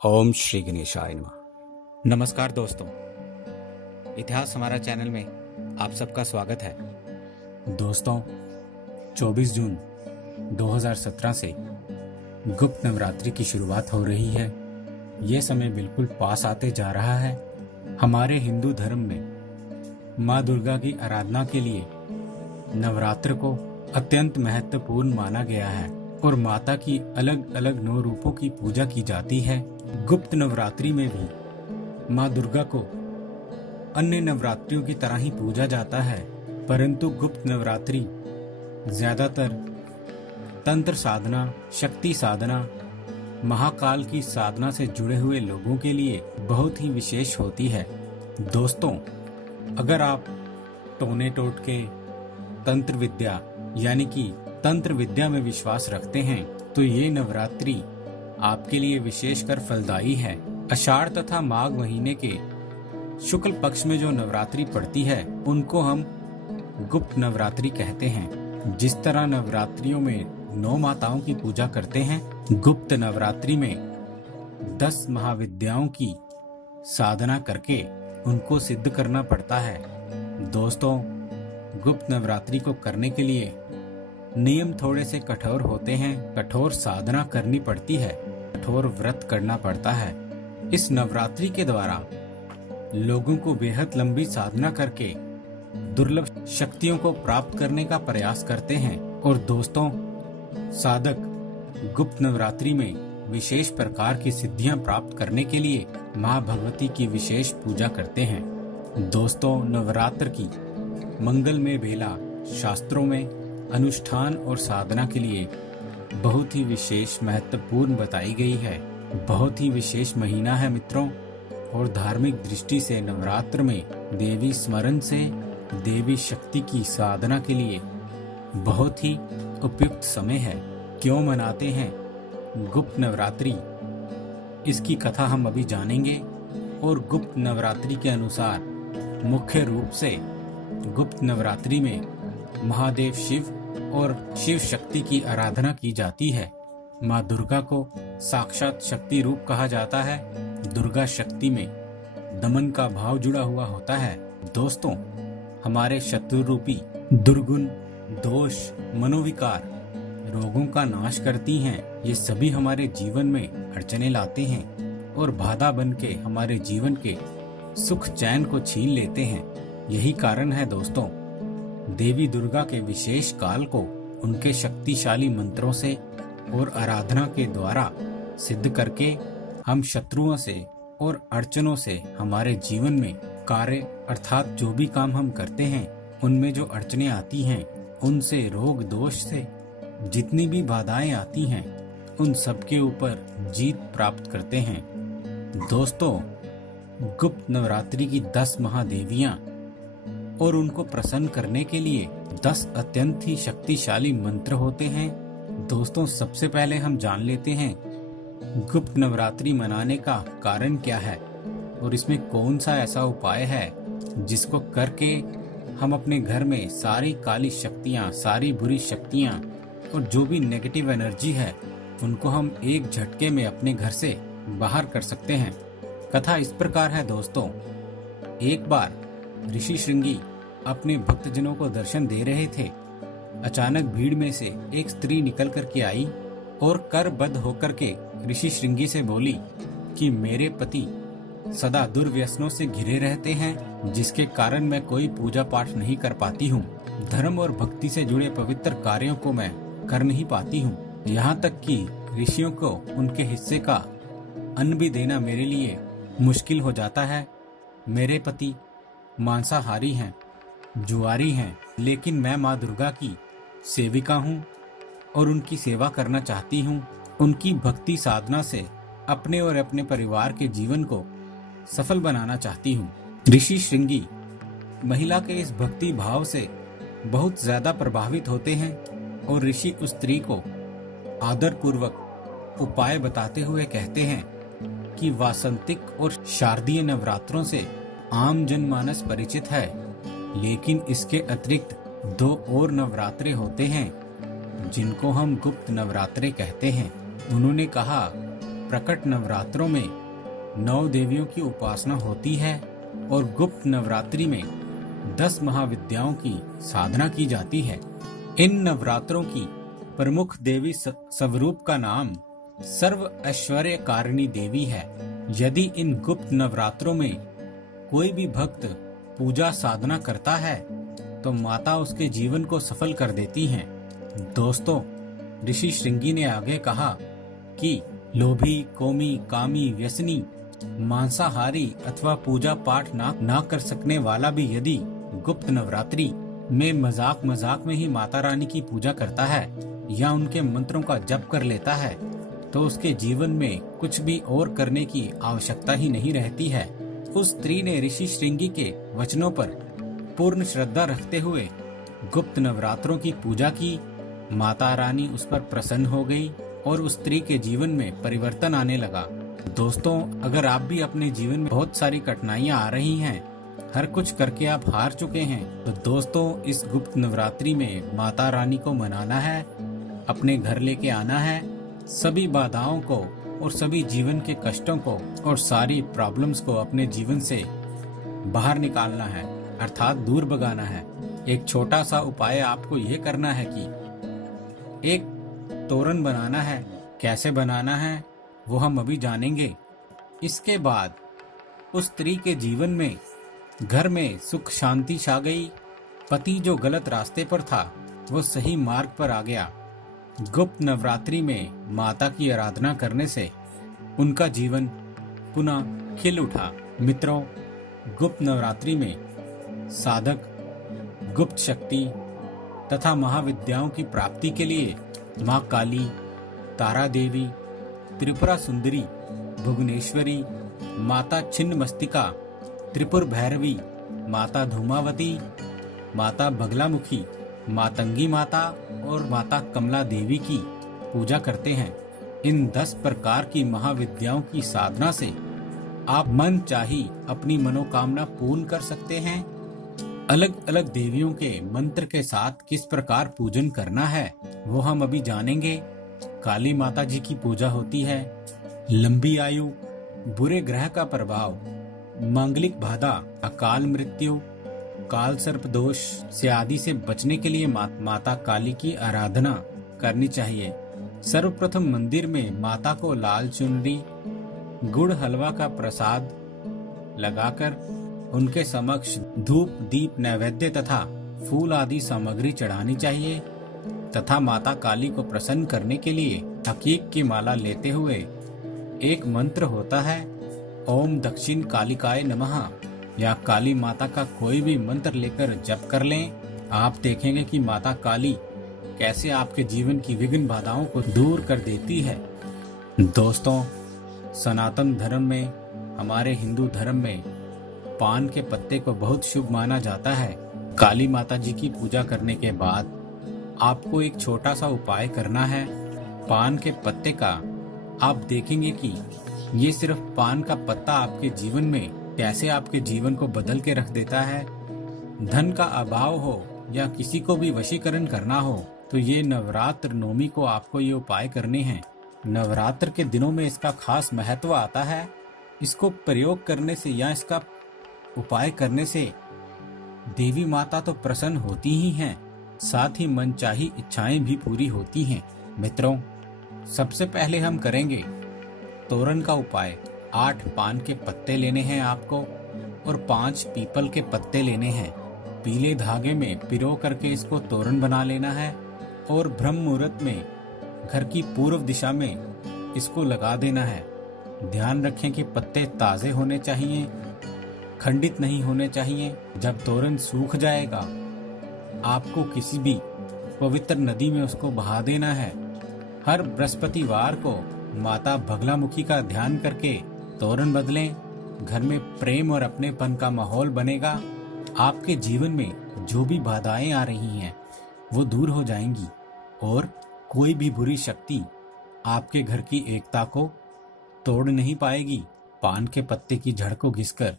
ओम श्री गणेशाय नमः। नमस्कार दोस्तों, इतिहास हमारा चैनल में आप सबका स्वागत है। दोस्तों, 24 जून 2017 से गुप्त नवरात्रि की शुरुआत हो रही है। ये समय बिल्कुल पास आते जा रहा है। हमारे हिंदू धर्म में माँ दुर्गा की आराधना के लिए नवरात्र को अत्यंत महत्वपूर्ण माना गया है और माता की अलग अलग 9 रूपों की पूजा की जाती है। गुप्त नवरात्रि में भी माँ दुर्गा को अन्य नवरात्रियों की तरह ही पूजा जाता है, परंतु गुप्त नवरात्रि ज्यादातर तंत्र साधना, शक्ति साधना, महाकाल की साधना से जुड़े हुए लोगों के लिए बहुत ही विशेष होती है। दोस्तों, अगर आप टोने टोटके, तंत्र विद्या यानी कि तंत्र विद्या में विश्वास रखते हैं तो ये नवरात्रि आपके लिए विशेषकर फलदायी है। आषाढ़ तथा माघ महीने के शुक्ल पक्ष में जो नवरात्रि पड़ती है उनको हम गुप्त नवरात्रि कहते हैं। जिस तरह नवरात्रियों में 9 माताओं की पूजा करते हैं, गुप्त नवरात्रि में 10 महाविद्याओं की साधना करके उनको सिद्ध करना पड़ता है। दोस्तों, गुप्त नवरात्रि को करने के लिए नियम थोड़े से कठोर होते हैं। कठोर साधना करनी पड़ती है, कठोर व्रत करना पड़ता है। इस नवरात्रि के द्वारा लोगों को बेहद लंबी साधना करके दुर्लभ शक्तियों को प्राप्त करने का प्रयास करते हैं। और दोस्तों, साधक गुप्त नवरात्रि में विशेष प्रकार की सिद्धियां प्राप्त करने के लिए माँ भगवती की विशेष पूजा करते हैं। दोस्तों, नवरात्र की मंगलमय बेला शास्त्रों में अनुष्ठान और साधना के लिए बहुत ही विशेष महत्वपूर्ण बताई गई है। बहुत ही विशेष महीना है मित्रों, और धार्मिक दृष्टि से नवरात्र में देवी स्मरण से देवी शक्ति की साधना के लिए बहुत ही उपयुक्त समय है। क्यों मनाते हैं गुप्त नवरात्रि, इसकी कथा हम अभी जानेंगे। और गुप्त नवरात्रि के अनुसार मुख्य रूप से गुप्त नवरात्रि में महादेव शिव और शिव शक्ति की आराधना की जाती है। माँ दुर्गा को साक्षात शक्ति रूप कहा जाता है। दुर्गा शक्ति में दमन का भाव जुड़ा हुआ होता है। दोस्तों, हमारे शत्रु रूपी दुर्गुण, दोष, मनोविकार, रोगों का नाश करती हैं। ये सभी हमारे जीवन में अड़चने लाते हैं और बाधा बन के हमारे जीवन के सुख चैन को छीन लेते हैं। यही कारण है दोस्तों, देवी दुर्गा के विशेष काल को उनके शक्तिशाली मंत्रों से और आराधना के द्वारा सिद्ध करके हम शत्रुओं से और अड़चनों से हमारे जीवन में कार्य अर्थात जो भी काम हम करते हैं उनमें जो अड़चने आती हैं, उनसे रोग दोष से जितनी भी बाधाएं आती हैं उन सबके ऊपर जीत प्राप्त करते हैं। दोस्तों, गुप्त नवरात्रि की 10 महादेवियां और उनको प्रसन्न करने के लिए 10 अत्यंत ही शक्तिशाली मंत्र होते हैं। दोस्तों, सबसे पहले हम जान लेते हैं गुप्त नवरात्रि मनाने का कारण क्या है और इसमें कौन सा ऐसा उपाय है जिसको करके हम अपने घर में सारी काली शक्तियां, सारी बुरी शक्तियां और जो भी नेगेटिव एनर्जी है उनको हम एक झटके में अपने घर से बाहर कर सकते हैं। कथा इस प्रकार है दोस्तों, एक बार ऋषि श्रृंगी अपने भक्तजनों को दर्शन दे रहे थे। अचानक भीड़ में से एक स्त्री निकल कर के आई और करबद्ध होकर के ऋषि श्रृंगी से बोली कि मेरे पति सदा दुर्व्यसनों से घिरे रहते हैं, जिसके कारण मैं कोई पूजा पाठ नहीं कर पाती हूँ। धर्म और भक्ति से जुड़े पवित्र कार्यों को मैं कर नहीं पाती हूँ। यहाँ तक कि ऋषियों को उनके हिस्से का अन्न भी देना मेरे लिए मुश्किल हो जाता है। मेरे पति मांसाहारी हैं, जुआरी हैं, लेकिन मैं माँ दुर्गा की सेविका हूँ और उनकी सेवा करना चाहती हूँ। उनकी भक्ति साधना से अपने और अपने परिवार के जीवन को सफल बनाना चाहती हूँ। ऋषि श्रृंगी महिला के इस भक्ति भाव से बहुत ज्यादा प्रभावित होते हैं और ऋषि उस स्त्री को आदर पूर्वक उपाय बताते हुए कहते हैं कि वासंतिक और शारदीय नवरात्रों से आम जनमानस परिचित है, लेकिन इसके अतिरिक्त 2 और नवरात्रे होते हैं जिनको हम गुप्त नवरात्रे कहते हैं। उन्होंने कहा प्रकट नवरात्रों में 9 देवियों की उपासना होती है और गुप्त नवरात्रि में 10 महाविद्याओं की साधना की जाती है। इन नवरात्रों की प्रमुख देवी स्वरूप का नाम सर्व ऐश्वर्य कारिणी देवी है। यदि इन गुप्त नवरात्रों में कोई भी भक्त पूजा साधना करता है तो माता उसके जीवन को सफल कर देती हैं। दोस्तों, ऋषि श्रृंगी ने आगे कहा कि लोभी, कोमी, कामी, व्यसनी, मांसाहारी अथवा पूजा पाठ ना कर सकने वाला भी यदि गुप्त नवरात्रि में मजाक में ही माता रानी की पूजा करता है या उनके मंत्रों का जप कर लेता है तो उसके जीवन में कुछ भी और करने की आवश्यकता ही नहीं रहती है। उस स्त्री ने ऋषि श्रृंगी के वचनों पर पूर्ण श्रद्धा रखते हुए गुप्त नवरात्रों की पूजा की। माता रानी उस पर प्रसन्न हो गई और उस स्त्री के जीवन में परिवर्तन आने लगा। दोस्तों, अगर आप भी अपने जीवन में बहुत सारी कठिनाइयां आ रही हैं, हर कुछ करके आप हार चुके हैं, तो दोस्तों इस गुप्त नवरात्रि में माता रानी को मनाना है, अपने घर लेके आना है, सभी बाधाओं को और सभी जीवन के कष्टों को और सारी प्रॉब्लम्स को अपने जीवन से बाहर निकालना है, अर्थात दूर भगाना है। एक छोटा सा उपाय आपको ये करना है कि एक तोरण बनाना है। कैसे बनाना है वो हम अभी जानेंगे। इसके बाद उस स्त्री के जीवन में घर में सुख शांति छा गई। पति जो गलत रास्ते पर था वो सही मार्ग पर आ गया। गुप्त नवरात्रि में माता की आराधना करने से उनका जीवन पुनः खिल उठा। मित्रों, गुप्त नवरात्रि में साधक गुप्त शक्ति तथा महाविद्याओं की प्राप्ति के लिए माँ काली, तारा देवी, त्रिपुरा सुंदरी, भुवनेश्वरी, माता छिन्नमस्तिका, त्रिपुर भैरवी, माता धूमावती, माता बगलामुखी, मातंगी माता और माता कमला देवी की पूजा करते हैं। इन 10 प्रकार की महाविद्याओं की साधना से आप मन चाही अपनी मनोकामना पूर्ण कर सकते हैं। अलग अलग देवियों के मंत्र के साथ किस प्रकार पूजन करना है वो हम अभी जानेंगे। काली माता जी की पूजा होती है। लंबी आयु, बुरे ग्रह का प्रभाव, मांगलिक बाधा, अकाल मृत्यु, काल सर्प दोष से आदि से बचने के लिए माता काली की आराधना करनी चाहिए। सर्वप्रथम मंदिर में माता को लाल चुनरी, गुड़ हलवा का प्रसाद लगाकर उनके समक्ष धूप, दीप, नैवेद्य तथा फूल आदि सामग्री चढ़ानी चाहिए तथा माता काली को प्रसन्न करने के लिए हकीक की माला लेते हुए एक मंत्र होता है, ओम दक्षिण कालिकाय नमः, या काली माता का कोई भी मंत्र लेकर जप कर लें। आप देखेंगे कि माता काली कैसे आपके जीवन की विघ्न बाधाओं को दूर कर देती है। दोस्तों, सनातन धर्म में, हमारे हिंदू धर्म में पान के पत्ते को बहुत शुभ माना जाता है। काली माता जी की पूजा करने के बाद आपको एक छोटा सा उपाय करना है। पान के पत्ते का आप देखेंगे कि ये सिर्फ पान का पत्ता आपके जीवन में कैसे आपके जीवन को बदल के रख देता है। धन का अभाव हो या किसी को भी वशीकरण करना हो तो ये नवरात्र नवमी को आपको ये उपाय करने हैं। नवरात्र के दिनों में इसका खास महत्व आता है। इसको प्रयोग करने से या इसका उपाय करने से देवी माता तो प्रसन्न होती ही हैं, साथ ही मनचाही इच्छाएं भी पूरी होती हैं। मित्रों, सबसे पहले हम करेंगे तोरण का उपाय। 8 पान के पत्ते लेने हैं आपको और 5 पीपल के पत्ते लेने हैं। पीले धागे में पिरो करके इसको तोरण बना लेना है और ब्रह्म मुहूर्त में घर की पूर्व दिशा में इसको लगा देना है। ध्यान रखें कि पत्ते ताजे होने चाहिए, खंडित नहीं होने चाहिए। जब तोरण सूख जाएगा आपको किसी भी पवित्र नदी में उसको बहा देना है। हर बृहस्पतिवार को माता बगलामुखी का ध्यान करके तोरण बदलें। घर में प्रेम और अपनेपन का माहौल बनेगा। आपके जीवन में जो भी बाधाएं आ रही हैं वो दूर हो जाएंगी और कोई भी बुरी शक्ति आपके घर की एकता को तोड़ नहीं पाएगी। पान के पत्ते की जड़ को घिसकर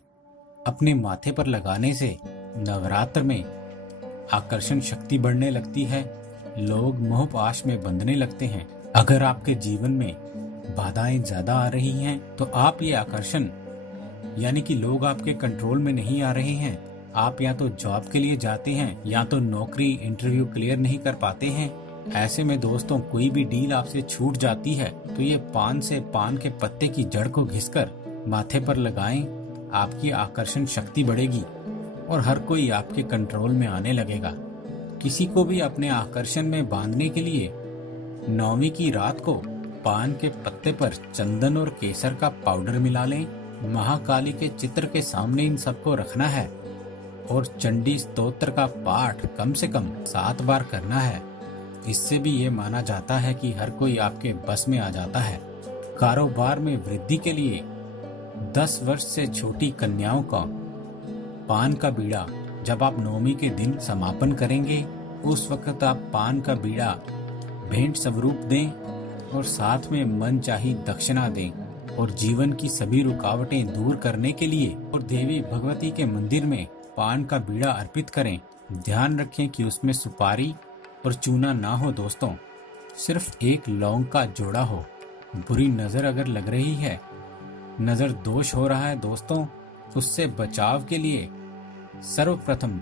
अपने माथे पर लगाने से नवरात्र में आकर्षण शक्ति बढ़ने लगती है। लोग मोह पाश में बंधने लगते हैं। अगर आपके जीवन में बाधाएं ज्यादा आ रही हैं, तो आप ये आकर्षण यानी कि लोग आपके कंट्रोल में नहीं आ रहे हैं, आप या तो जॉब के लिए जाते हैं या तो नौकरी इंटरव्यू क्लियर नहीं कर पाते हैं, ऐसे में दोस्तों कोई भी डील आपसे छूट जाती है तो ये पान से पान के पत्ते की जड़ को घिसकर माथे पर लगाएं, आपकी आकर्षण शक्ति बढ़ेगी और हर कोई आपके कंट्रोल में आने लगेगा। किसी को भी अपने आकर्षण में बांधने के लिए 9वीं की रात को पान के पत्ते पर चंदन और केसर का पाउडर मिला लें। महाकाली के चित्र के सामने इन सबको रखना है और चंडी स्तोत्र का पाठ कम से कम 7 बार करना है। इससे भी ये माना जाता है कि हर कोई आपके बस में आ जाता है। कारोबार में वृद्धि के लिए 10 वर्ष से छोटी कन्याओं का पान का बीड़ा जब आप 9वीं के दिन समापन करेंगे, उस वक्त आप पान का बीड़ा भेंट स्वरूप दें और साथ में मन चाही दक्षिणा दें और जीवन की सभी रुकावटें दूर करने के लिए और देवी भगवती के मंदिर में पान का बीड़ा अर्पित करें। ध्यान रखें कि उसमें सुपारी और चूना ना हो दोस्तों, सिर्फ एक लौंग का जोड़ा हो। बुरी नजर अगर लग रही है, नजर दोष हो रहा है दोस्तों, उससे बचाव के लिए सर्वप्रथम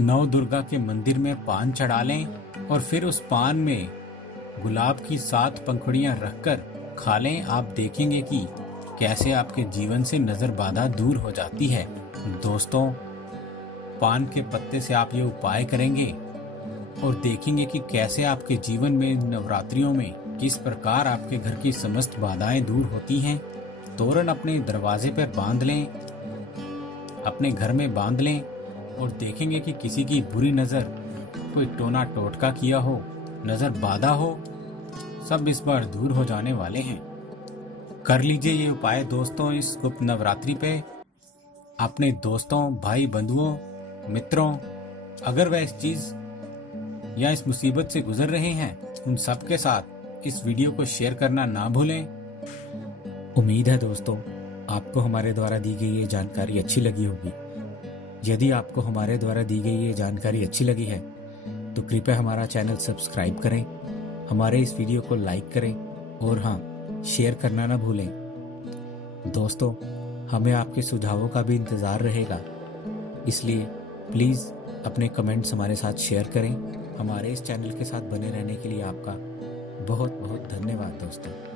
नव दुर्गा के मंदिर में पान चढ़ा लें और फिर उस पान में गुलाब की 7 पंखुड़ियां रखकर खा लें। आप देखेंगे कि कैसे आपके जीवन से नजर बाधा दूर हो जाती है। दोस्तों, पान के पत्ते से आप ये उपाय करेंगे और देखेंगे कि कैसे आपके जीवन में नवरात्रियों में किस प्रकार आपके घर की समस्त बाधाएं दूर होती हैं। तोरण अपने दरवाजे पर बांध लें, अपने घर में बांध लें और देखेंगे कि किसी की बुरी नजर, कोई टोना टोटका किया हो, नजर बाधा हो, सब इस बार दूर हो जाने वाले हैं। कर लीजिए ये उपाय दोस्तों इस गुप्त नवरात्रि पे। अपने दोस्तों, भाई बंधुओं, मित्रों, अगर वह इस चीज या इस मुसीबत से गुजर रहे हैं, उन सबके साथ इस वीडियो को शेयर करना ना भूलें। उम्मीद है दोस्तों आपको हमारे द्वारा दी गई ये जानकारी अच्छी लगी होगी। यदि आपको हमारे द्वारा दी गई ये जानकारी अच्छी लगी है तो कृपया हमारा चैनल सब्सक्राइब करें, हमारे इस वीडियो को लाइक करें और हाँ, शेयर करना ना भूलें। दोस्तों, हमें आपके सुझावों का भी इंतज़ार रहेगा, इसलिए प्लीज़ अपने कमेंट्स हमारे साथ शेयर करें। हमारे इस चैनल के साथ बने रहने के लिए आपका बहुत बहुत धन्यवाद दोस्तों।